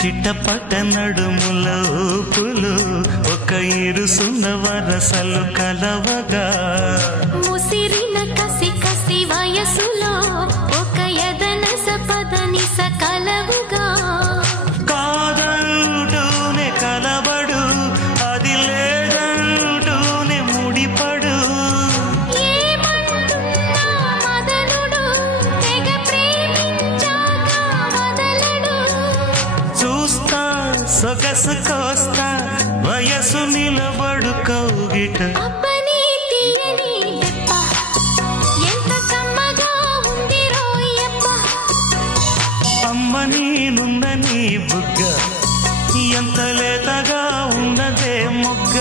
చిట్టపట నడుముల ఊపులు ఒక ఇరుసున్న వరసలు కలవగా ముసిరిన కసి కసి వయసులో ఒక యదన సపదని సకలవుగా కాదంటూనే కలబడు అది లేదంటూనే ముడిపడు ఏమంటున్నా మదనుడు తెగ ప్రేమించాక వదలడు చూస్తా సొగసు కోస్తా వయసు నిలబడు కౌగిట అబ్బని తీయని దెబ్బ ఎంత కమ్మగా ఉంది రోయప్ప అమ్మ నేనున్న నీ బుగ్గ ఎంత లేతగా ఉన్నదే మొగ్గ